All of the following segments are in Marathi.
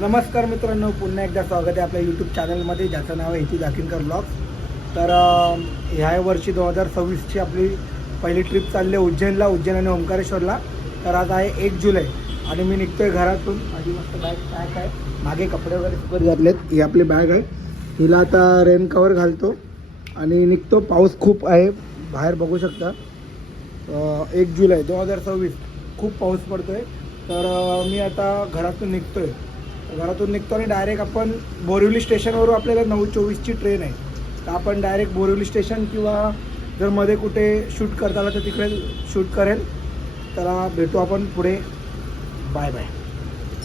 नमस्कार मित्रांनो, पुन्हा एकदा स्वागत आहे आपल्या यूट्यूब चॅनलमध्ये ज्याचं नाव आहे हितू जाकिनकर ब्लॉग्स. तर ह्या वर्षी 2026ची आपली पहिली ट्रिप चालली आहे उज्जैन आणि ओंकारेश्वरला. तर आज आहे 1 जुलै आणि मी निघतोय घरातून. माझी मस्त बॅग पॅक आहे, मागे कपडे वगैरे सुकत घातलेत. ही आपली बॅग आहे, हिला आता रेन कवर घालतो आणि निघतो. पाऊस खूप आहे बाहेर बघू शकता. 1 जुलै 2026 खूप पाऊस पडतोय. तर मी आता घरातून निघतोय आणि डायरेक्ट आपण बोरिवली स्टेशनवरून आपल्याला 9:24ची ट्रेन आहे. तर आपण डायरेक्ट बोरिवली स्टेशन किंवा जर मध्ये कुठे शूट करता आलं तर तिकडे शूट करेल. तर भेटू आपण पुढे. बाय बाय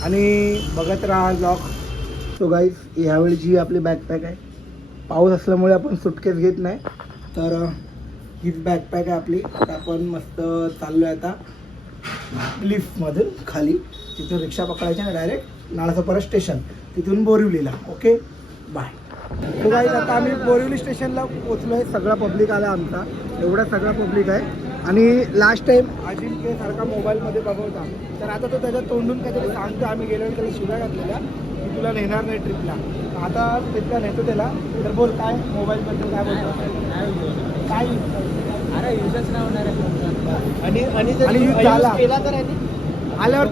आणि बघत राहा ब्लॉग. सो गाईज, ह्यावेळीची आपली बॅकपॅक आहे. पाऊस असल्यामुळे आपण सुटकेस घेत नाही, तर हीच बॅकपॅक आहे आपली. तर आपण मस्त चाललो आहे आता लिफ्टमधून खाली. तिथून रिक्षा पकडायची ना डायरेक्ट नाळासोपारा स्टेशन, तिथून बोरिवलीला. Okay, bye. तो गाईज, आता आम्ही बोरिवली स्टेशनला पोचलो आहे. सगळा पब्लिक आला आमचा, एवढा सगळा पब्लिक आहे. आणि लास्ट टाईम अजिंक्य सारखा मोबाईलमध्ये बघवता, तर आता तो त्याच्या तोंडून काहीतरी सांगतो. आम्ही गेलो त्याला शिव्या घातलेल्या की तुला नेणार नाही ट्रिपला. आता ट्रिपला नेतो त्याला. तर बोल, काय मोबाईलबद्दल काय बोलतो? काय अरे युजच नाही होणार आहे फोनचा. आणि झाला केला तर आल्यावर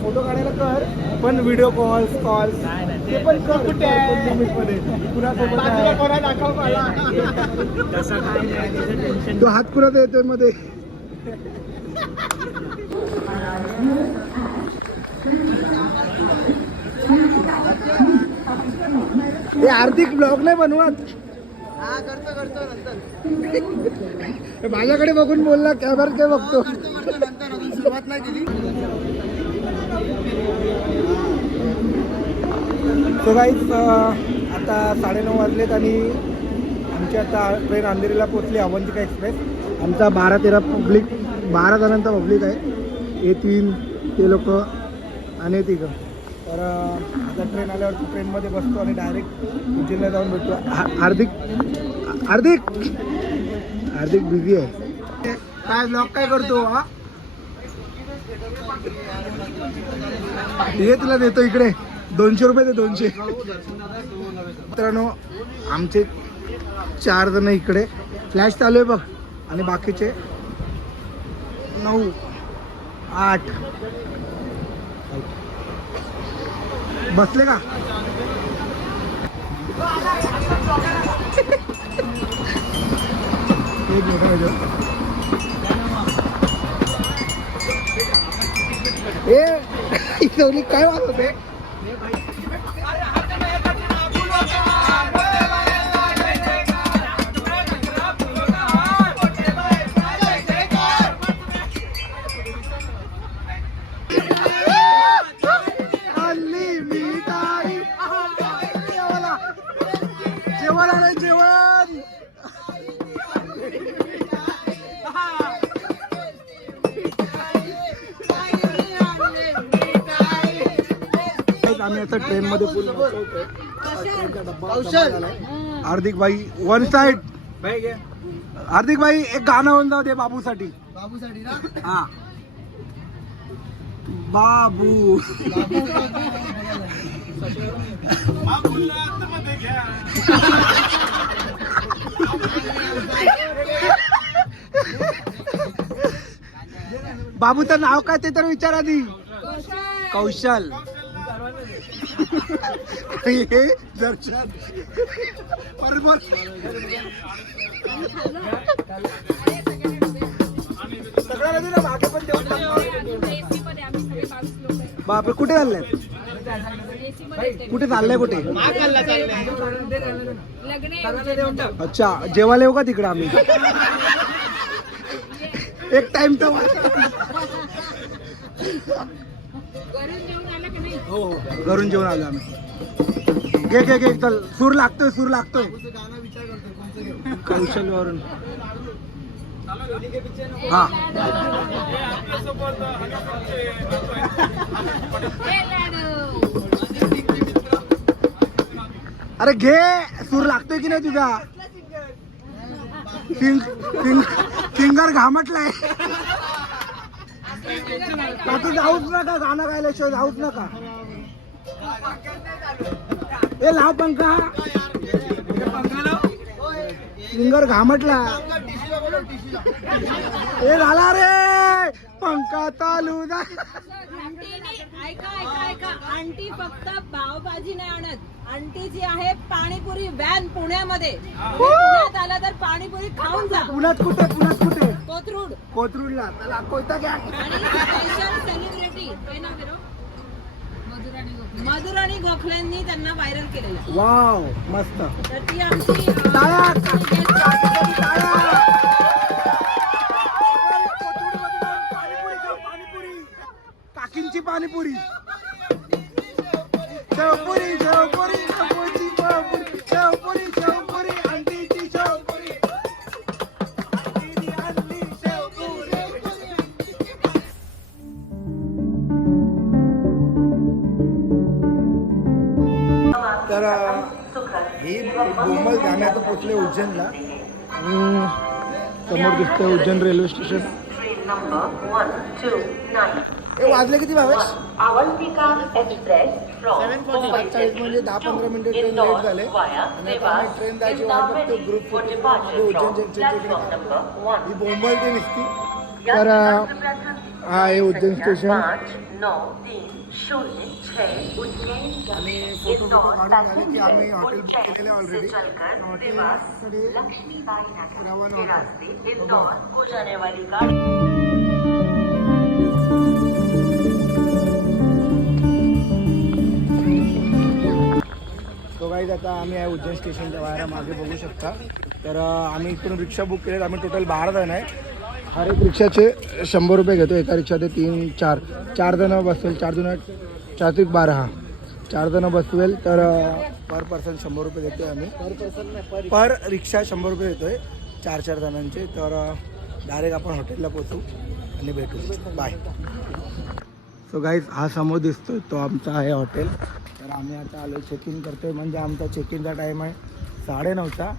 फोटो काढायला कर, पण व्हिडिओ कॉल्स ते पण कर लिमिटमध्ये. तो हात कुणाचा येतोय मध्ये? हे आर्थिक ब्लॉग नाही बनवत. करतो नंतर. माझ्याकडे बघून बोलला, कॅमेरा काय बघतो. सुरुवात नाही केली. सो गाईज, आता 9:30 वाजलेत आणि आमची आता ट्रेन अंधेरीला पोचली, अवंतिका एक्सप्रेस. आमचा 12 जणांचा पब्लिक आहे. हे 3 ते लोक आणि 3. तर आता ट्रेन आल्यावरती ट्रेनमध्ये बसतो आणि डायरेक्ट उज्जैनला जाऊन भेटतो. हार्दिक बिझी आहे. काय ब्लॉग काय करतो? हे तुला देतो इकडे 200 रुपये दे. 200. मित्रांनो, आमचे 4 जण इकडे. फ्लॅश चालू आहे बघ. आणि बाकीचे 9, 8 बसले का? एक मिनिट. काय वाजवते? जेवण आलंय, जेवण. आम्ही आता ट्रेन मध्ये फुल हार्दिक भाई वन साइड. हार्दिक भाई, एक गाणं होऊन जाऊ दे बाबूसाठी. ना? हा, बाबू. बाबूचं नाव काय ते तर विचार आधी. कौशल. हे दर्शन. बरोबर. मागे पण बापरे, कुठे चाललंय? कुठे चाललंय? कुठे? अच्छा, जेवायला येऊ का तिकडे आम्ही? एक टाइम तर हो, घरून जेवण आलो आम्ही. घे चल. सूर लागतोय. कौशल वरून. हा, अरे घे, सूर लागतोय की नाही तुझा? फिंगर घामटलाय. बाकी जाऊच नका, गाणं गायल्याशिवाय जाऊच नका. ए लाव पंखा, सिंगर घामटला. ए झाला रे पंखा चालू जा. ऐका आंटी फक्त पावभाजी नाही आणत. आंटी जी आहे पाणीपुरी व्हॅन पुण्यामध्ये. पुण्यात आला तर पाणीपुरी खाऊन जा. पुण्यात कुठे? कोथरूड. कोथरूडला. त्याला कोयता घ्या. आणि स्पेशल सेलिब्रिटी काय नाव आहे रे? मधुराणी गोखलेंनी त्यांना व्हायरल केलेलं. वाव मस्त. तर ती आमची टाळ्या. काकींची पाणीपुरी. शेवपुरी शेवपुरी शेवपुरी शेवपुरी शेवपुरी शेवपुरी आंटीची शेवपुरी. आंटीनी शेवपुरी. तर ही बोंबल आम्ही आता पोचले उज्जैनला. आणि समोर दिसतंय उज्जैन रेल्वे स्टेशन. हे वाजले किती भावेश? अवंतिका एक्सप्रेस फ्रॉम 7:45 म्हणजे 10-15 मिनिटं ट्रेन लेट झाले. आणि आता आम्ही ट्रेन जायची वाट बघतो ग्रुप फोटो. उज्जैन जंक्शनच्या इकडे ही बोंबल ती निघती. तर हा आहे उज्जैन स्टेशन. आणि फोटो काढून झाले की आम्ही हॉटेल बुक केलेले ऑलरेडी. हॉटेलकडे रवाना तो गाईज आता आम्ही आहे उज्जैन स्टेशनच्या बाहेर मागे बघू शकता. तर आम्ही इकडून रिक्षा बुक केलेत. आम्ही टोटल 12 जण आहे. हर एक रिक्षाचे 100 रुपये घेतो. एका रिक्षात 3-4 जण बसवेल. 4 जण 4-12 हा 4 जण बसवेल. तर पर पर्सन 100 रुपये देतोय आम्ही. पर रिक्षा 100 रुपये देतोय 4-4 जणांचे. तर डायरेक्ट आपण हॉटेलला पोचू आणि भेटू. बाय. सो गाईज हा समोर दिसतोय तो आमचा आहे हॉटेल. तर आम्ही आता आलो चेक इन करतोय. म्हणजे आमचा चेक इनचा टाईम आहे 9:30चा.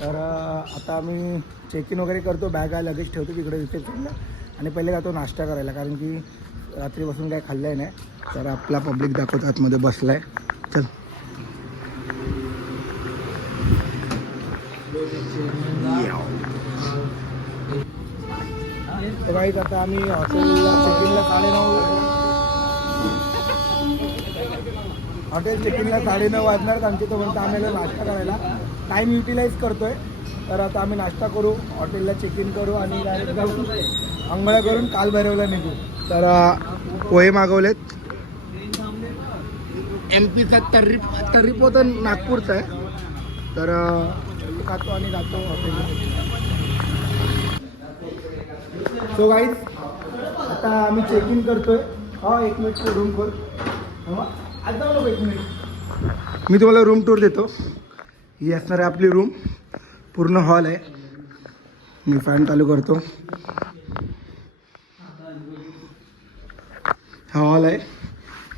तर आता आम्ही चेक इन वगैरे करतो. बॅग आहे लगेच ठेवतो तिकडे रिसेप्शनला. आणि पहिले जातो नाश्ता करायला, कारण की रात्रीपासून काय खाल्लं आहे नाही. तर आपला पब्लिक दाखवतो आतमध्ये बसला आहे. चल. तर गाईज आता आम्ही हॉटेलला चेक इनला 9:30 हॉटेल चेक इनला 9:30 वाजणार. आमच्या तोपर्यंत आम्ही नाश्ता करायला टाईम युटिलाइज करतोय. तर आता आम्ही नाश्ता करू, हॉटेलला चेक इन करू आणि डायरेक्ट जाऊ अंघोळ्या करून कालभैरवला निघू. तर पोहे मागवलेत. MP चा तर्री पोत नागपूरचा आहे. तर खातो आणि जातो हॉटेलला. सो गाईज आता आम्ही चेक इन करतोय. हा 1 मिनिट रूम खोल. आज जाऊ नको 1 मिनिट. मी तुम्हाला रूम टूर देतो. ही असणार आहे आपली रूम. पूर्ण हॉल आहे. मी फॅन चालू करतो. हा हॉल आहे.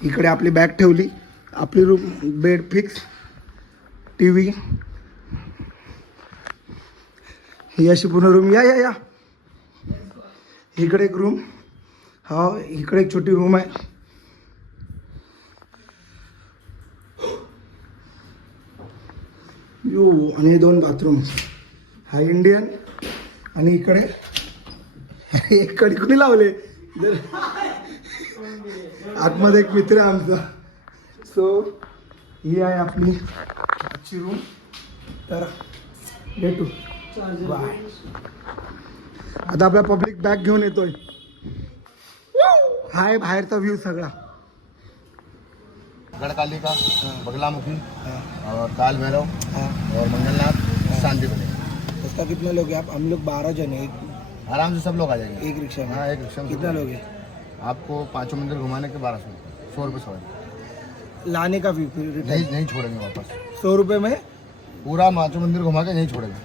इकडे आपली बॅग ठेवली. आपली रूम, बेड फिक्स, TV. ही अशी पूर्ण रूम. या इकडे एक रूम. हा इकडे एक छोटी रूम आहे. आणि 2 बाथरूम. हा इंडियन. आणि इकडे एक कडकुणी लावले. आतमध्ये एक मित्र आहे आमचा. सो ही आहे आपली आजची रूम. तर भेटू. बाय. आता आपला पब्लिक बॅग घेऊन येतोय. हा आहे बाहेरचा व्ह्यू सगळा. गढ़कालिका, बगलामुखी और काल भैरव और मंगलनाथ, शांति बने. उसका कितने लोग हैं आप? हम लोग 12 जन हैं. आराम से सब लोग आ जाएंगे. एक रिक्शा में? हाँ, एक रिक्शा में. कितना लोग हैं? आपको 5 मंदिर घुमाने के 100 रुपये छोड़ेंगे. लाने का भी फिर रिटर्न नहीं छोड़ेंगे वापस. 100 रुपये में पूरा 5 मंदिर घुमा के नहीं छोड़ेंगे.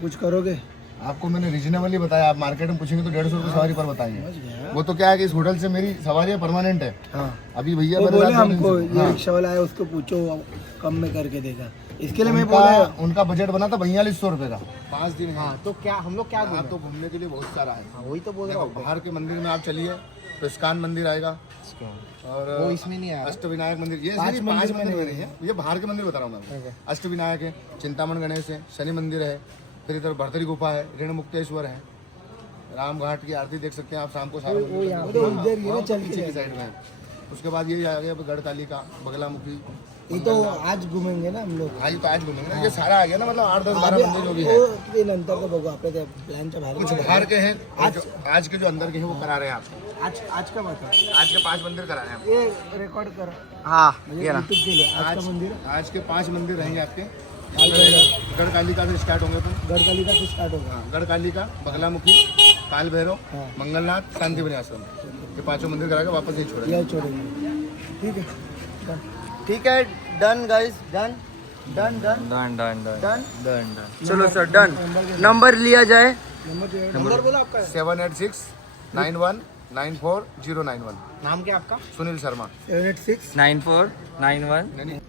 कुछ करोगे? आपको मैंने रीजनेबली बताया. आप मार्केट में पूछेंगे तो 150 रुपये सवारी पर बताएंगे. वो तो क्या है कि इस होटल से मेरी सवारी परमानेंट है। हाँ अभी भैया वो मेरे बोले साथ दो दिन हमको से- ये हाँ। रिक्शा वाला है उसको पूछो कम में करके देगा, इसके लिए मैं बोला उनका बजट बना था 4200 रुपए का, 5 दिन है। हाँ तो क्या हम लोग क्या यहाँ घूमे? तो घूमने के लिए बहुत सारा है। हाँ, वही तो बोल रहा देखो, हूँ। बाहर के मंदिर में आप चलिए तो इस्कान मंदिर आएगा और वो इसमें नहीं आया। अष्टविनायक मंदिर, ये पांच पांच मंदिर मंदिर में नहीं है, ये बाहर के मंदिर बता रहा हूँ मैं। अष्टविनायक है, चिंतामण गणेश है, शनि मंदिर है, फिर इधर भरतरी गुफा है, ऋण मुक्तेश्वर है, राम घाट की आरती देख सकते हैं आप शाम को सारा वो यहाँ पे इधर ये ना चल पीछे के की साइड में है। उसके बाद ये आ गया गढ़कालिका, बगलामुखी। ये तो आज घूमेंगे ना हम लोग, आज तो आज घूमेंगे ना, ये सारा आ गया ना, मतलब 8 10 12 मंदिर जो भी है। ते नंतर तो बघू आपल्या प्लॅनच्या कुछ बाहेर बाहर के हैं, आज के जो अंदर के हैं वो करा रहे हैं आपको। आज का बता आज के 5 मंदिर करा रहे हैं ये रेकॉर्ड कर हाँ म्हणजे ये ना YouTube के लिए आज का मंदिर आज के 5 मंदिर रहेंगे आपके। काल भैरव गढ़कालिका से स्टार्ट होंगे अपन। गढ़कालिका से स्टार्ट होगा। गढ़कालिका, बगलामुखी, काल भैरव, हाँ। मंगलनाथ, शांतिवनी आश्रम, ये 5 मंदिर करा के वापस नहीं छोड़ेंगे। ये छोड़ेंगे, ठीक है done. ठीक है, done guys, done done done done done done done done done चलो सर डन नंबर लिया जाए नंबर बोला आपका 786 91 94 091। नाम क्या आपका? सुनील शर्मा। 786 9491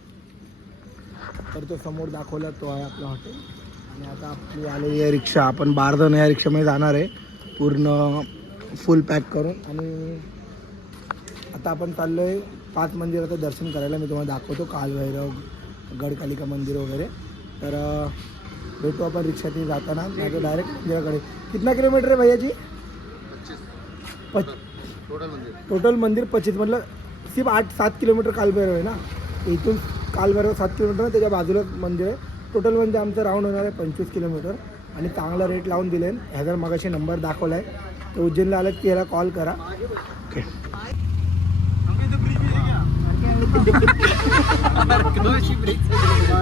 तर तो समोर दाखवला तो आहे आपला हॉटेल आणि आता आपली आलेली आहे रिक्षा, आपण 12 जण या रिक्षामध्ये जाणार आहे पूर्ण फुल पॅक करून आणि आता आपण चाललो आहे 5 मंदिराचं दर्शन करायला, मी तुम्हाला दाखवतो कालभैरव, गडकालिका मंदिर वगैरे। तर भेटू आपण रिक्षात जाताना, नाही तर डायरेक्ट मंदिराकडे। कितना किलोमीटर आहे भैयाजी? 25 टोटल मंदिर टोटल मंदिर 25, मतलब सिर्फ 8-7 किलोमीटर कालभैरव आहे ना, इथून कालभैरव 7 किलोमीटर आहे, त्याच्या बाजूला मंदिर आहे। टोटल म्हणजे आमचं राऊंड होणार आहे 25 किलोमीटर आणि चांगला रेट लावून दिले। ह्याचा मगाशी नंबर दाखवला आहे, तर उज्जैनला आलं की ह्याला कॉल करा। ओके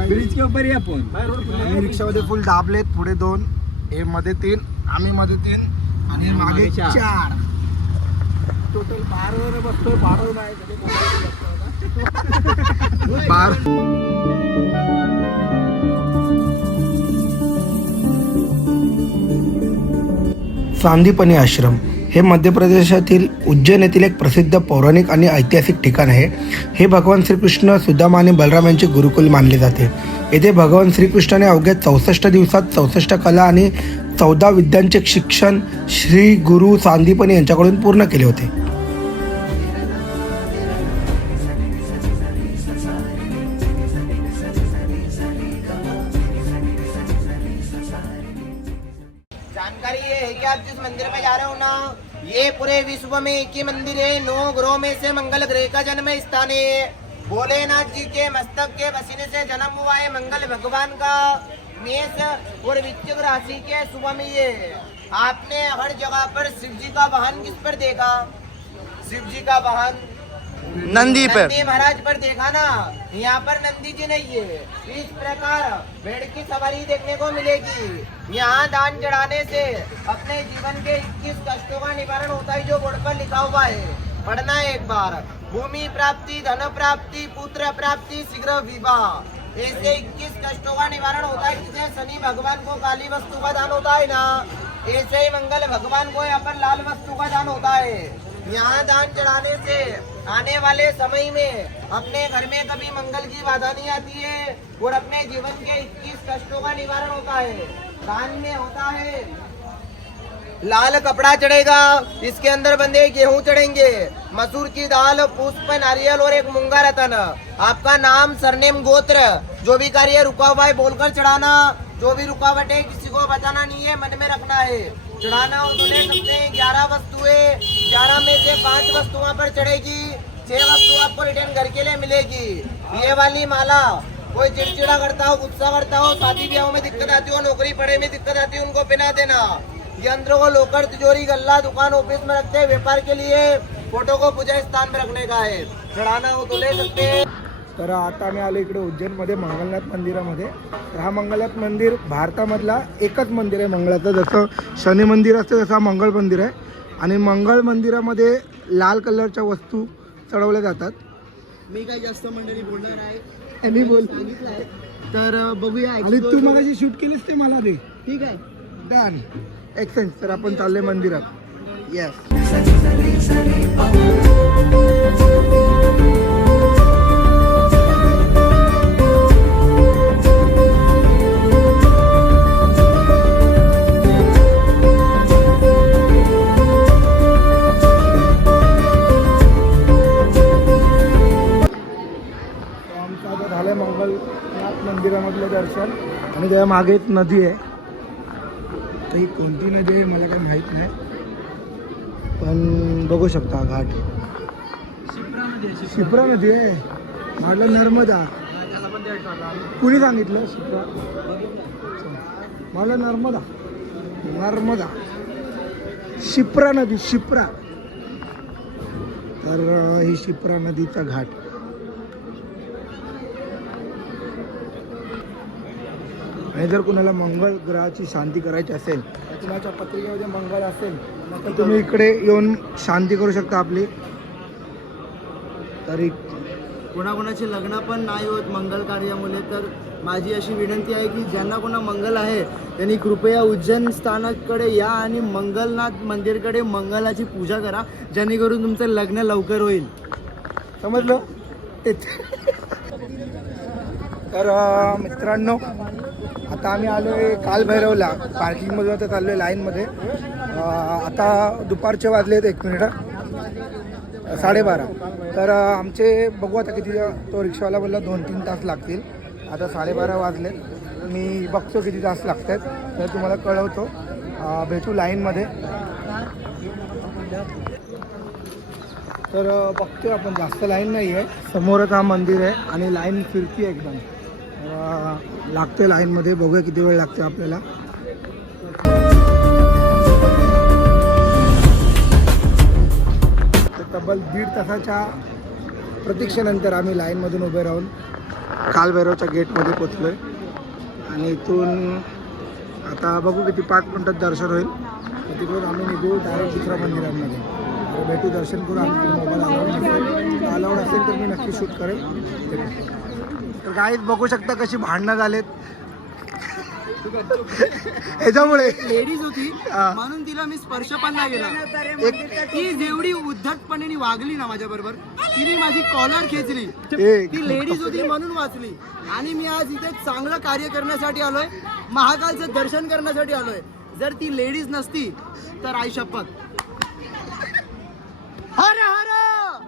ब्रिज के ऊपर ही आपण आम्ही रिक्षामध्ये फुल दाबलेत, पुढे 2, हे मध्ये 3, आम्ही मध्ये 3 आणि मागे 4, टोटल 12 जण बसतोय। 12 नाही 12 सांदीपनी आश्रम हे मध्य प्रदेशातील उज्जैन येथील एक प्रसिद्ध पौराणिक आणि ऐतिहासिक ठिकाण आहे। हे भगवान श्रीकृष्ण, सुदामा आणि बलराम यांचे गुरुकुल मानले जाते। येथे भगवान श्रीकृष्णाने अवघ्या 64 दिवसात 64 कला आणि 14 विद्यांचे शिक्षण श्री गुरु सांदीपनी यांच्याकडून पूर्ण केले होते। जानकारी ये है कि आप जिस मंदिर में जा रहे हो ना, ये पूरे विश्व में एक ही मंदिर है। 9 ग्रहों में से मंगल ग्रह का जन्म स्थान है। भोलेनाथ जी के मस्तक के पसीने से जन्म हुआ है मंगल भगवान का। मेष और वृश्चिक राशि के सुबह में ये आपने हर जगह पर शिव जी का वाहन किस पर देखा? शिव जी का वाहन नंदी पर नंदी महाराज पर देखा ना, यहाँ पर नंदी जी नहीं है। इस प्रकार भेड़ की सवारी देखने को मिलेगी। यहाँ दान चढ़ाने से अपने जीवन के 21 कष्टों का निवारण होता है, जो बोर्ड पर लिखा हुआ है, पढ़ना है एक बार। भूमि प्राप्ति, धन प्राप्ति, पुत्र प्राप्ति, शीघ्र विवाह, ऐसे 21 कष्टों का निवारण होता है। जिसे शनि भगवान को काली वस्तु का दान होता है ना, ऐसे ही मंगल भगवान को यहाँ पर लाल वस्तु का दान होता है। यहाँ दान चढ़ाने से आने वाले समय में अपने घर में कभी मंगल की बाधा नहीं आती है और अपने जीवन के 21 कष्टों का निवारण होता है। दान में होता है लाल कपड़ा चढ़ेगा, इसके अंदर बंदे गेहूं चढ़ेंगे, मसूर की दाल, पुष्प, नारियल और एक मूंगा रतन। आपका नाम, सरनेम, गोत्र, जो भी कार्य रुका हुआ है बोलकर चढ़ाना। जो भी रुकावट है किसी को बताना नहीं है, मन में रखना है। चढ़ाना हो तो ले सकते हैं। 11 वस्तुएं, 11 में से 5 वस्तु वहाँ पर चढ़ेगी, 6 वस्तु आपको रिटर्न घर के लिए मिलेगी। ये वाली माला कोई चिड़चिड़ा करता हो, गुस्सा करता हो, शादी ब्याह में दिक्कत आती हो, नौकरी पढ़े में दिक्कत आती है, उनको पहना देना। यंत्र को लोकर, तिजोरी, गल्ला, दुकान, ऑफिस में रखते हैं। व्यापार के लिए फोटो को पूजा स्थान में रखने का है। चढ़ाना हो तो ले सकते हैं। तर आता आम्ही आलो इकडे उज्जैनमध्ये मंगलनाथ मंदिरामध्ये। तर हा मंगलनाथ मंदिर भारतामधला एकच मंदिर आहे मंगळाचं, जसं शनी मंदिर असतं तसं मंगळ मंदिर आहे। आणि मंगळ मंदिरामध्ये लाल कलरच्या वस्तू चढवल्या जातात। मी काय जास्त मंडळी बोलणार आहे, आणि बोल सांगितलंय तर बघूया। आणि तू मगाशी शूट केलीस ते मला दे, ठीक आहे, डन, एक्सचेंज। तर आपण चाललोय मंदिरात, येस। आमचं आता झालं आहे मंगलनाथ मंदिरामधलं दर्शन आणि त्या मागे एक नदी आहे. तर ही कोणती नदी आहे मला काही माहीत नाही, पण बघू शकता घाट. शिप्रा नदी आहे. म्हटलं नर्मदा. कुणी सांगितलं शिप्रा? मला नर्मदा नर्मदा शिप्रा नदी शिप्रा. तर ही शिप्रा नदीचा घाट. आणि जर कुणाला मंगळ ग्रहाची शांती करायची असेल, कुणाच्या पत्रिकेमध्ये मंगळ असेल तर तुम्ही इकडे येऊन शांती करू शकता आपली. तरी कोणाकोणाचे लग्न पण नाही होत मंगल कार्यामुळे, तर माझी अशी विनंती आहे की ज्यांना कोणा मंगल आहे त्यांनी कृपया उज्जैन स्थानाकडे या आणि मंगलनाथ मंदिरकडे मंगलाची पूजा करा, जेणेकरून तुमचं लग्न लवकर होईल. समजलं? तर मित्रांनो, आता आम्ही आलो आहे कालभैरवला. पार्किंगमधून आता चाललो आहे लाईनमध्ये. आता दुपारचे वाजले आहेत 1 मिनिट 12:30. तर आमचे बघू आता किती. तो रिक्षावाला बोलला 2-3 तास लागतील. आता 12:30 वाजले. मी बघतो किती तास लागत आहेत, तर तुम्हाला कळवतो. भेटू लाईनमध्ये. तर बघतोय आपण, जास्त लाईन नाही आहे. समोरच हा मंदिर आहे आणि लाईन फिरती आहे एकदम. लागतोय लाईनमध्ये. बघूया किती वेळ लागतो आपल्याला. तब्बल 1.5 तासाच्या प्रतीक्षेनंतर आम्ही लाईनमधून उभे राहून कालभैरवच्या गेटमध्ये पोचलो आहे. आणि इथून आता बघू किती 5 मिनिटात दर्शन होईल. तिकडून आम्ही निघू डायरेक्ट दुसऱ्या मंदिरांमध्ये. तर भेटू, दर्शन करू. आमची मोबाईल अलाउड असेल तर मी नक्की शूट करेल. तर गाईच बघू शकता कशी भांडणं झालेत ह्याच्यामुळे. लेडीज होती म्हणून तिला मी स्पर्श पण नाही केला. ती जेवढी उद्धटपणे वागली ना माझ्या बरोबर, तिने माझी कॉलर खेचली. ती लेडीज होती म्हणून वाचली. आणि मी आज इथे चांगलं कार्य करण्यासाठी आलोय, महाकालचं दर्शन करण्यासाठी आलोय. जर ती लेडीज नसती तर आई शपथ. हर हर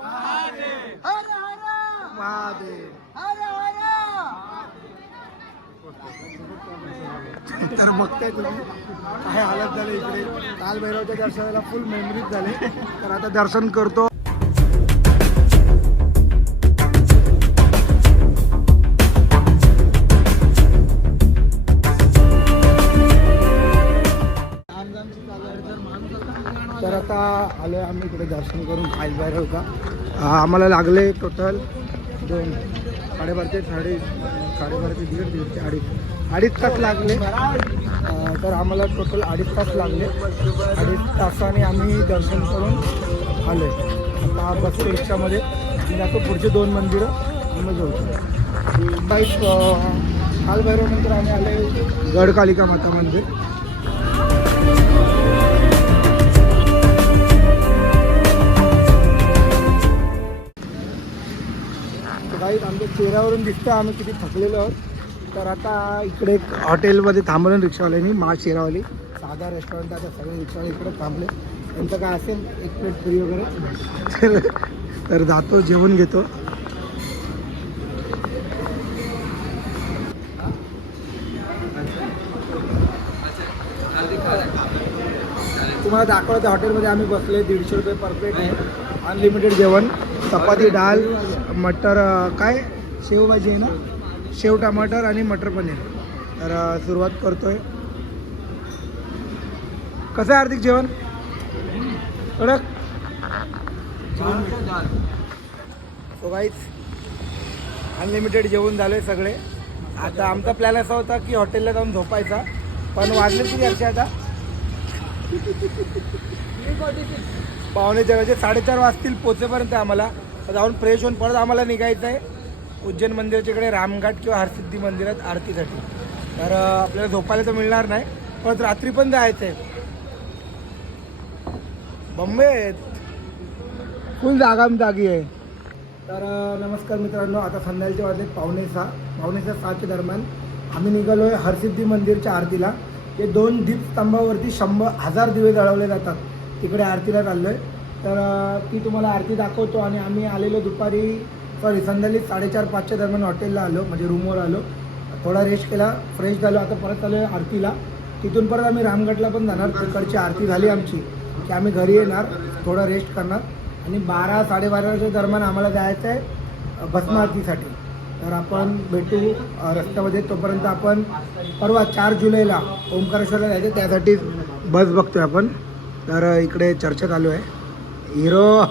हर हर महादेव. हर हर. तर बघताय तुम्ही काय हालत झाले इकडे. कालभैरवच्या दर्शनाला फुल मेमरीज झाले. तर आता दर्शन करतो. तर आता आलो आहे आम्ही इकडे दर्शन करून कालभैरव का. आम्हाला लागले टोटल 2:30 ते 1:30 ते 2:30 तास लागले. तर आम्हाला टोटल 2.5 तास लागले. 2.5 तासाने आम्ही दर्शन करून आलो आहे. आता बसतो रिक्षामध्ये. जातो पुढचे 2 मंदिरं आम्ही जाऊ. बाईक कालभैरवनंतर आम्ही आले गडकालिका माता मंदिर. काही आमच्या चेहऱ्यावरून दिसतं आम्ही किती थकलेलो आहोत. तर आता इकडे एक हॉटेलमध्ये थांबवलं रिक्षावाल्यांनी. मा शेरावाली साधा रेस्टॉरंट. आता सगळे रिक्षावाले इकडे थांबले. त्यांचं काय असेल 1 प्लेट फ्री वगैरे. तर जातो, जेवण घेतो. तुम्हाला दाखवलं हॉटेलमध्ये आम्ही बसले. 150 रुपये पर प्लेट आहे. अनलिमिटेड जेवण. चपाती, डाळ, मटर, काय शेवभाजी आहे ना, शेव टमाटर आणि मटर पनीर. तर सुरुवात करतोय. कसं आहे हार्दिक जेवण? कडक. सो गाईज अनलिमिटेड जेवण झालं आहे सगळे. आता आमचा प्लॅन असा होता की हॉटेलला जाऊन झोपायचा, पण वाजले किती अक्षय आता? 4:45 4:30 वाजतील पोचेपर्यंत. आम्हाला जाऊन फ्रेश होऊन परत आम्हाला निघायचं आहे उज्जैन मंदिराच्याकडे रामघाट किंवा हरसिद्धी मंदिरात आरतीसाठी. तर आपल्याला झोपायला तर मिळणार नाही, परत रात्री पण जायचं आहे. बॉम्बे आहेत फुल जागी आहे. तर नमस्कार मित्रांनो, आता संध्याकाळचे वाजले 5:45 दरम्यान आम्ही निघालो आहे हरसिद्धी मंदिरच्या आरतीला. ते 2 दीपस्तंभावरती 100,000 दिवे जळवले जातात, तिकडे आरतीला चाललो आहे. तर ती तुम्हाला आरती दाखवतो. आणि आम्ही आलेलो संध्याकाळी 4:30-5च्या दरम्यान हॉटेलला आलो, म्हणजे रूमवर आलो, थोडा रेस्ट केला, फ्रेश झालो. आता परत आलो आहे आरतीला. तिथून परत आम्ही रामगडला पण जाणार. तिकडची आरती झाली आमची की आम्ही घरी येणार, थोडा रेस्ट करणार. आणि 12-12:30च्या दरम्यान आम्हाला जायचं आहे भस्म आरतीसाठी. तर आपण भेटू रस्त्यामध्ये. तोपर्यंत आपण परवा 4 जुलैला ओंकारेश्वरला जायचं, त्यासाठी बस बघतोय आपण. तर इकडे चर्चा चालू आहे. हिरो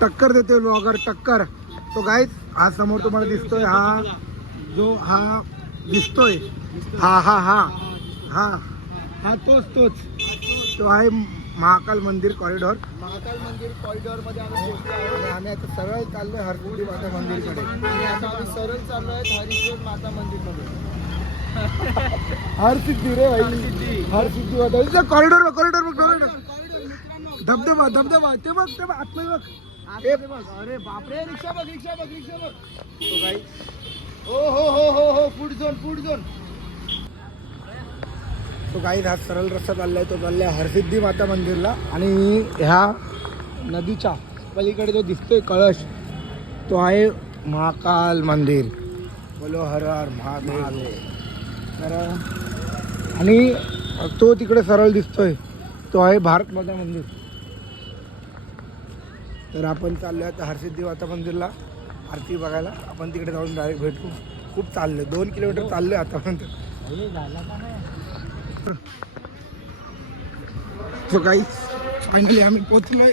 टक्कर देतोय ब्लॉगर, टक्कर. तो गाईज हा समोर तुम्हाला दिसतोय, हा दिसतोय, हा तोच तो आहे महाकाल मंदिर कॉरिडॉर. महाकाल मंदिर कॉरिडॉर मध्ये आम्ही पोहोचलो आहोत. आणि आम्ही आता सरळ चाललोय हरसिद्धी माता मंदिरकडे. आणि आता आम्ही सरळ चाललोय हरीश्वर माता मंदिरमध्ये. हरसिद्धी रे भाई, हरसिद्धी माता कॉरिडॉर धबधबा ते बघ आतमध्ये बघ. अरे बापरे, रिक्षा बघ. तो गाईज हो फूड झोन. तो गाईज हा सरळ रस्ता चाललाय, तो चाललाय हरसिद्धी माता मंदिरला. आणि ह्या नदीच्या पलीकडे जो दिसतोय कळश, तो आहे महाकाल मंदिर. बोलो हर हर महादेव. तर आणि तो तिकडे सरळ दिसतोय, तो आहे भारत माता मंदिर. तर आपण चाललोय आता हरसिद्धी माता मंदिरला आरती बघायला. आपण तिकडे जाऊन डायरेक्ट भेटू. खूप चाललोय, 2 किलोमीटर चाललोय आतापर्यंत. सो गाईज फायनली आम्ही पोचलोय.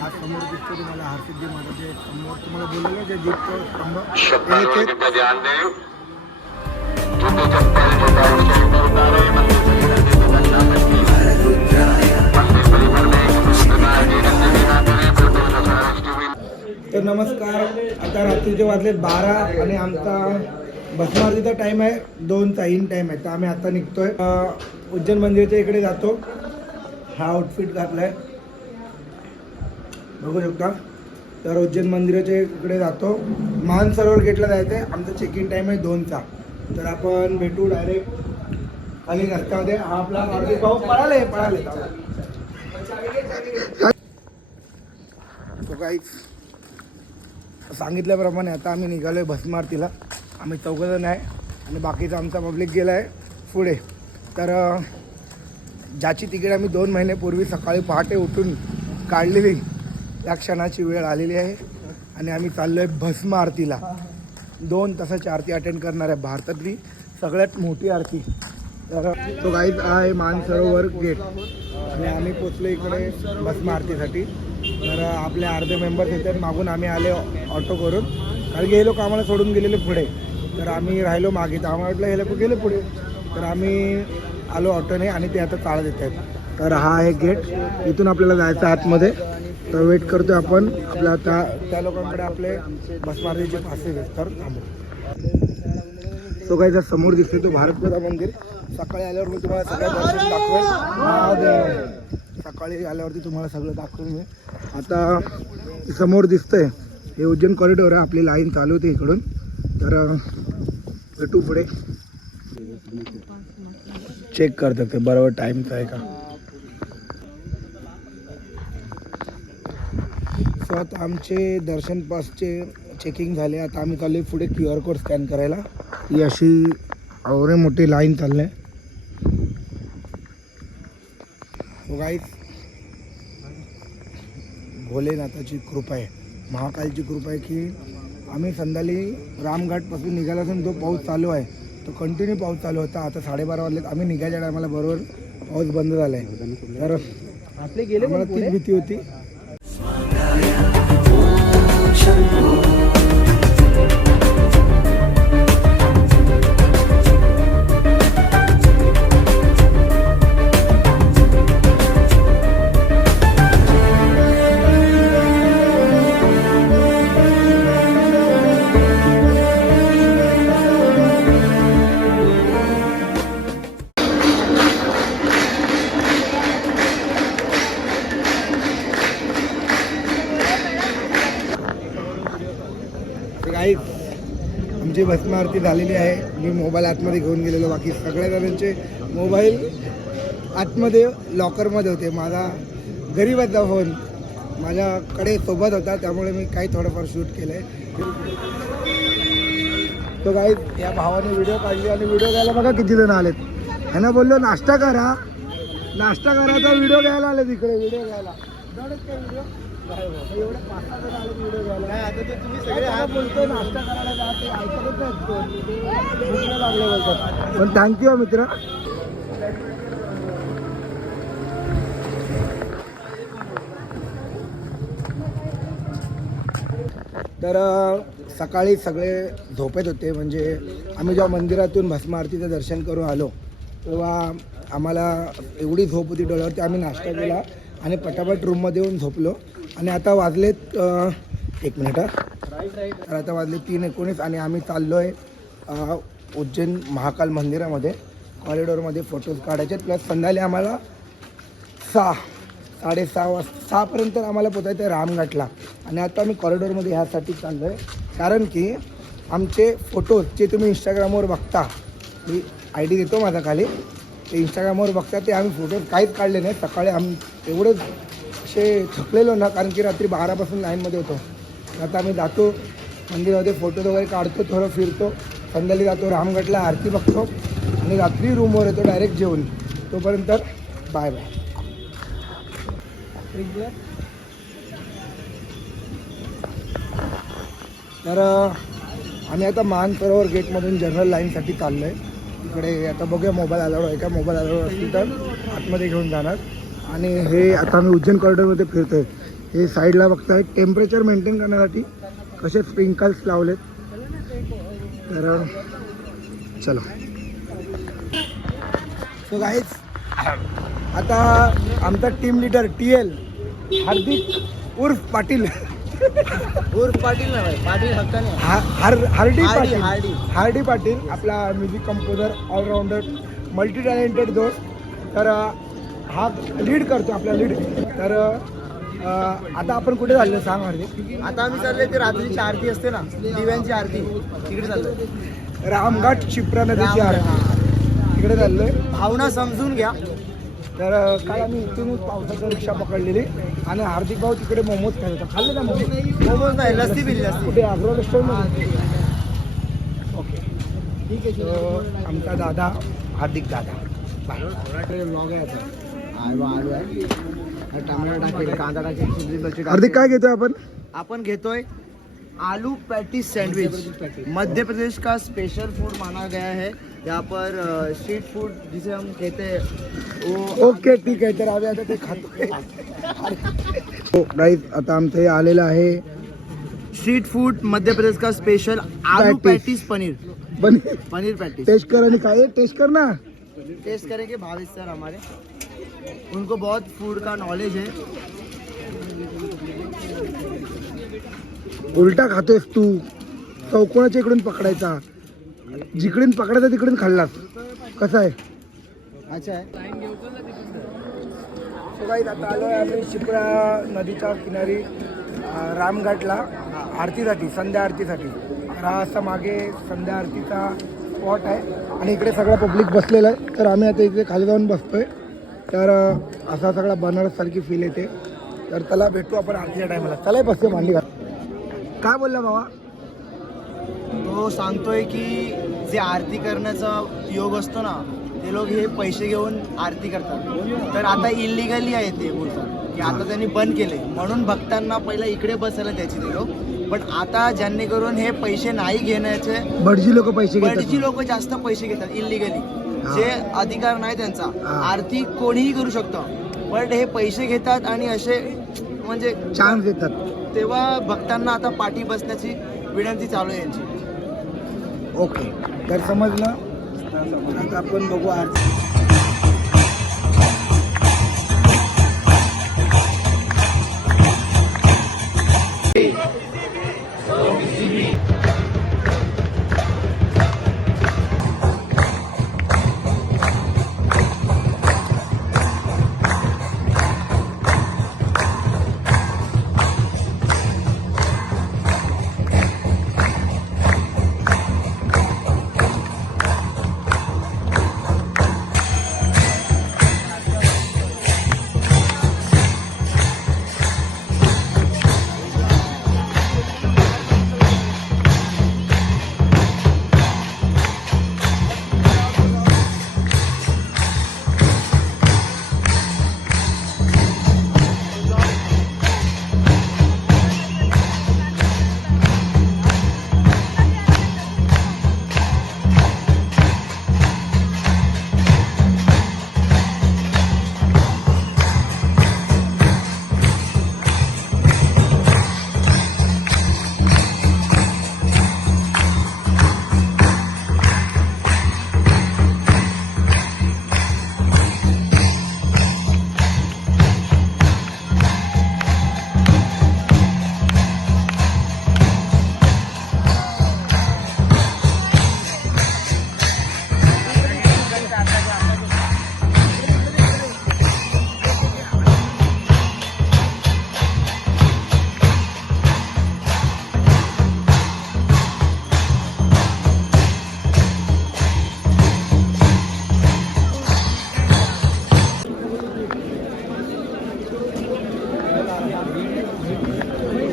हा समोर दिसतो तुम्हाला हरसिद्धी माताचे समोर, तुम्हाला बोललेलं जे दीपचं स्तंभ. तर नमस्कार, आता रात्रीचे वाजले 12 आणि आमचा भस्मारतीचा टाईम आहे 2चा इन टाईम आहे. तर आम्ही आता निघतोय उज्जैन मंदिराच्या इकडे जातो. हा आउटफिट घातलाय बघू शकता. तर उज्जैन मंदिराच्या इकडे जातो, मानसरोवर गेटला जायचं आहे. आमचा चेक इन टाईम आहे 2चा. तर आपण भेटू डायरेक्ट खाली रस्त्यामध्ये. हा आपला हार्दिक भाऊ पळाले. तो गाईज सांगितल्याप्रमाणे आता आम्ही निघालोय भस्म आरतीला. आम्ही 4 जण आहे आणि बाकीचा आमचा पब्लिक गेला आहे पुढे. तर ज्याची तिकीट आम्ही 2 महिन्यापूर्वी सकाळी पहाटे उठून काढलेली, त्या क्षणाची वेळ आलेली आहे. आणि आम्ही चाललो आहे भस्म आरतीला. 2 तासाची आरती अटेंड करणार आहे, भारतातली सगळ्यात मोठी आरती. तर तो गाईज आहे मानसरोवर गेट आणि आम्ही पोचलो इकडे भस्म आरतीसाठी. तर आपले अर्धे मेंबर्स येतात मागून, आम्ही आले ऑटो करून, कारण की हे लोक आम्हाला सोडून गेलेले पुढे. तर आम्ही राहिलो मागे, तर आम्हाला वाटलं हे लोक गेले पुढे. तर आम्ही आलो ऑटोने आणि ते आता चालत येत आहेत. तर हा आहे गेट, इथून आपल्याला जायचं आतमध्ये. तर वेट करतोय आपण आपल्या त्या लोकांकडे आपले भस्म आरतीचे पासेस आहेत. तर थांबू. तो काही समोर दिसते तो भारत माता मंदिर. सकाळी आल्यावर मी तुम्हाला सगळं दर्शन दाखवेल. सकाळी आल्यावरती तुम्हाला सगळं दाखवेल मी. आता समोर दिसतंय हे उज्जैन कॉरिडॉर आहे, आपली लाईन चालू होती इकडून. तर भेटू पुढे. चेक करतात ते बरोबर टाईमचं आहे का. सो आता आमचे दर्शन पासचे चेकिंग झाले. आता आम्ही चालू पुढे QR कोड स्कॅन करायला. ही अशी एवढी मोठी लाईन चालली आहे. गाईज भोलेनाथाची कृपा आहे, महाकालची कृपा आहे की आम्ही संध्याकाळी रामघाटपासून निघाला असून जो पाऊस चालू आहे तो कंटिन्यू पाऊस चालू होता. आता 12:30 वाजलेत. आम्ही निघायच्या टायमाला बरोबर पाऊस बंद झाला आहे. तर आपले गेले मला तीच भीती होती. माझी भस्म आरती झालेली आहे. मी मोबाईल आतमध्ये घेऊन गेलेलो, बाकी सगळ्या जणांचे मोबाईल आतमध्ये लॉकरमध्ये होते. माझा गरीबाचा फोन माझ्याकडे सोबत होता, त्यामुळे मी काही थोडंफार शूट केलं आहे. तो काही या भावाने व्हिडिओ काढली आणि व्हिडिओ घ्यायला बघा किती जण आलेत. ह्यांना बोललो नाश्ता करा, नाश्ता करायचा व्हिडिओ घ्यायला आले तिकडे. व्हिडिओ घ्यायला एवढंच काय व्हिडिओ एवढे 5-6 जण आले व्हिडिओ घ्यायला. आता तर तुम्ही सगळे बोलतो नाश्ता करायला जा, ते ऐकतच नाहीत, भूक लागले बोलतात. पण थँक्यू मित्र. तर सकाळी सगळे झोपेत होते. म्हणजे आम्ही जेव्हा मंदिरातून भस्म आरतीचं दर्शन करून आलो तेव्हा आम्हाला एवढी झोप होती डोळ्यावरती. आम्ही नाश्ता केला आणि पटापट रूममध्ये येऊन झोपलो. आणि आता वाजलेत 1 मिनिट, तर आता वाजले 3:19 आणि आम्ही चाललो आहे उज्जैन महाकाल मंदिरामध्ये. कॉरिडॉरमध्ये फोटोज काढायचे, प्लस संध्याकाळी आम्हाला 6-6:30 आम्हाला पोचायचं आहे रामघाटला. आणि आता आम्ही कॉरिडॉरमध्ये ह्यासाठी चाललो आहे कारण की आमचे फोटोज जे तुम्ही इंस्टाग्रामवर बघता, मी ID देतो माझा खाली, ते इंस्टाग्रामवर बघता, ते आम्ही फोटोज काहीच काढले नाही. सकाळी आम्ही एवढं असे थकलेलो ना, कारण की रात्री 12पासून लाईनमध्ये होतो. आता आम्ही जातो मंदिरामध्ये, फोटोज वगैरे काढतो, थोडं फिरतो, संध्याकाळी जातो रामघाटला, आरती बघतो आणि रात्री रूमवर येतो डायरेक्ट जेवून. तोपर्यंत बाय बाय. तर आम्ही आता मानसरोवर गेटमधून जनरल लाईनसाठी चाललो आहे. तिकडे आता बघूया मोबाईल अलाउड आहे का. मोबाईल अलाउड असतील तर आतमध्ये घेऊन जाणार. आणि हे आता आम्ही उज्जैन कॉरिडॉरमध्ये फिरतो आहे. हे साईडला बघताय टेम्परेचर मेंटेन करण्यासाठी कसे स्प्रिंकल्स लावलेत. तर चलो. सो गाईज, आता आमचा टीम लीडर TL हार्दिक उर्फ पाटील पाटील ना भाई, पाटील हक्काने. हार्डी पाटील आपला music composer, allrounder, multi talented दोस्त. तर हा लीड करतो आपला लीड. तर आता आपण कुठे चाललो सांग हार्दिक. आता आम्ही चाललोय ते रात्रीची आरती असते ना, दिव्यांची आरती, तिकडे चाललोय. रामघाट क्षिप्रा नदीची आरती तिकडे चाललोय. भावना समजून घ्या. तर काल आम्ही इथूनच पावसाची रिक्षा पकडलेली आणि हार्दिक भाऊ तिकडे मोमोज खात होता. खाल्ले का मोमोज नाही, लस्सी पिली, लस्सी. कुठे आग्रा रेस्टॉरंटमध्ये. ओके ठीक आहे. तो आमचा दादा हार्दिक दादा ब्लॉग आहे आता. हार्दिक काय घेतोय आपण. आपण घेतोय आलू पैटीस सैंडविच, मध्य प्रदेश का स्पेशल फूड माना गया है. यहाँ पर स्ट्रीट फूड जिसे हम कहते हैं वो. ओके ठीक आहे. तर आम्ही आता ते खातो. हो गाईज, आता आमचं हे आलेलं आहे स्ट्रीट फूड मध्य प्रदेश का स्पेशल आलू patties paneer paneer patties. Taste कर आणि काय टेस्ट कर ना. टेस्ट करेंगे भावेश सर हमारे, उनको बहुत फूड का नॉलेज है. उलटा खातोयस तू. चौकोनाच्या इकडून पकडायचा, जिकडून पकडायचा तिकडून खाल्लास. कसं आहे. अच्छा आहे. आता आलो आहे आम्ही शिप्रा नदीच्या किनारी रामघाटला आरतीसाठी, संध्या आरतीसाठी. हा असा मागे संध्या आरतीचा स्पॉट आहे आणि इकडे सगळं पब्लिक बसलेलं आहे. तर आम्ही आता इकडे खाली जाऊन बसतोय. तर असा सगळा बनारससारखी फील येते. तर त्याला भेटू आपण आरतीच्या टायमाला. चला बसतो मांडी घाल. काय बोलला बाबा. तो सांगतोय की जे आरती करण्याचा योग असतो ना, ते लोक हे पैसे घेऊन आरती करतात. तर आता इलिगली आहे ते बोलतात की आता त्यांनी बंद केले, म्हणून भक्तांना पहिला इकडे बसायला द्यायचे ते लोक. पण आता ज्यांनी करून हे पैसे नाही घेण्याचे, भटजी लोक पैसे घेतात. भटजी लोक जास्त पैसे घेतात इलिगली, जे अधिकार नाही त्यांचा. आरती कोणीही करू शकतं, पण हे पैसे घेतात आणि असे म्हणजे चान्स देतात. तेव्हा भक्तांना आता पाठी बसण्याची विनंती चालू आहे यांची. ओके, तर समजलं. आता आपण बघू आरती.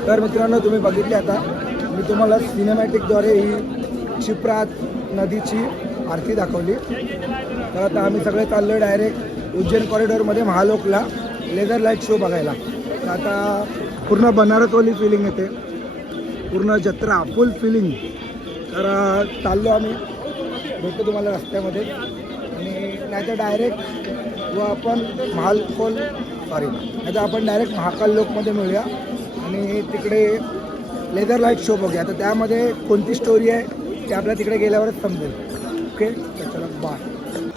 तर मित्रांनो तुम्ही बघितले आता मी तुम्हाला सिनेमॅटिकद्वारे ही क्षिप्रा नदीची आरती दाखवली. तर आता आम्ही सगळे चाललो डायरेक्ट उज्जैन कॉरिडॉरमध्ये महालोकला लेझर लाईट शो बघायला. तर आता पूर्ण बनारसवाली फिलिंग येते, पूर्ण जत्रा फुल फिलिंग. तर चाललो आम्ही, भेटतो तुम्हाला रस्त्यामध्ये आणि नाहीतर डायरेक्ट व आपण नाहीतर आपण डायरेक्ट महाकाल लोकमध्ये मिळूया आणि तिकडे लेझर लाईट शो बघूया. तर त्यामध्ये कोणती स्टोरी आहे ते आपल्याला तिकडे गेल्यावरच समजेल. ओके, तर चला बाय.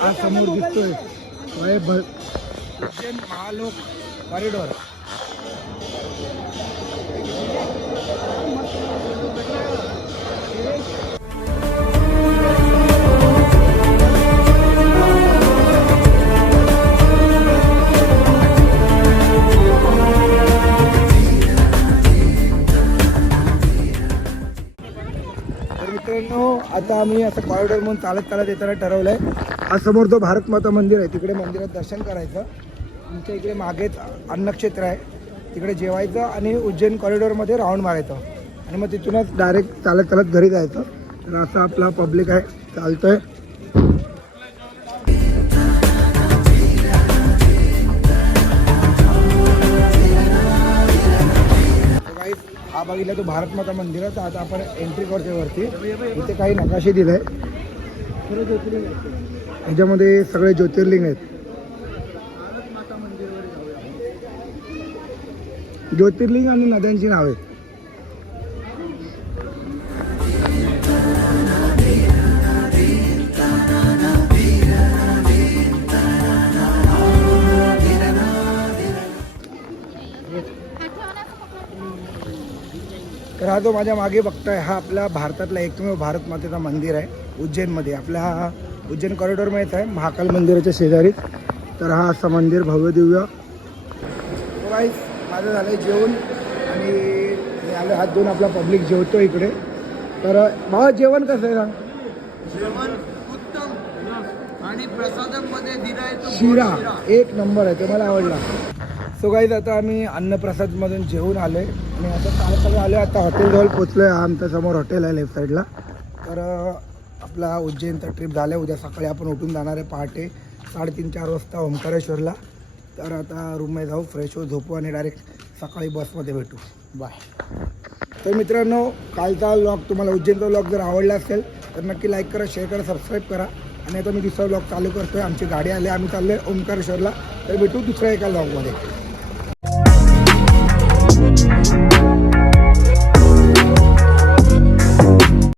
आज समोर दिसतोय उज्जैन महालोक कॉरिडॉर. मित्रांनो आता आम्ही असं कॉरिडॉर म्हणून चालत चालत येताना ठरवलं आहे. हा समोर जो भारत माता मंदिर आहे तिकडे मंदिरात दर्शन करायचं. आमच्या इकडे मागेच अन्नक्षेत्र आहे, तिकडे जेवायचं आणि उज्जैन कॉरिडॉरमध्ये राऊंड मारायचं आणि मग तिथूनच डायरेक्ट चालत चालत घरी जायचं. तर असं आपला पब्लिक आहे, चालतोय. हा बघितला तो भारत माता मंदिर आहे. तर आता आपण एंट्री करतोय वरती. इथे काही नकाशे दिले आहे, ह्याच्यामध्ये सगळे ज्योतिर्लिंग आहेत. ज्योतिर्लिंग आणि नद्यांची नावे. तर हा जो माझ्या मागे बघताय हा आपला भारतातला एकमेव भारत मातेचा मंदिर आहे उज्जैनमध्ये. आपल्या उज्जैन कॉरिडॉरमध्येच आहे, महाकाल मंदिराच्या शेजारी. तर हा असं मंदिर भव्य दिव्य. माझं झालं जेवण आणि मी आलो हात धुवून. आपला पब्लिक जेवतो इकडे. तर भावा जेवण कसं आहे का? जेवण उत्तम आणि प्रसादामध्ये दिलाय तो शिरा एक नंबर आहे, ते मला आवडला. सो गाईज आता आम्ही अन्नप्रसादमधून जेवून आलो आहे आणि आता चालत आलो आहे. आता हॉटेलजवळ पोचलो आहे. आमच्या समोर हॉटेल आहे लेफ्ट साईडला. तर आपला उज्जैनचा ट्रिप झाला आहे. उद्या सकाळी आपण उठून जाणार आहे पहाटे 3:30-4 वाजता ओंकारेश्वरला. तर आता रूममध्ये जाऊ, फ्रेश हो, झोपू आणि डायरेक्ट सकाळी बसमध्ये भेटू. बाय. तर मित्रांनो कालचा व्लॉग तुम्हाला उज्जैनचा व्लॉग जर आवडला असेल तर नक्की लाईक करा, शेअर करा, सबस्क्राईब करा. आणि आता मी दुसरा व्लॉग चालू करतो आहे. आमची गाडी आली, आम्ही चाललो आहे ओंकारेश्वरला. तर भेटू दुसऱ्या एका व्लॉगमध्ये.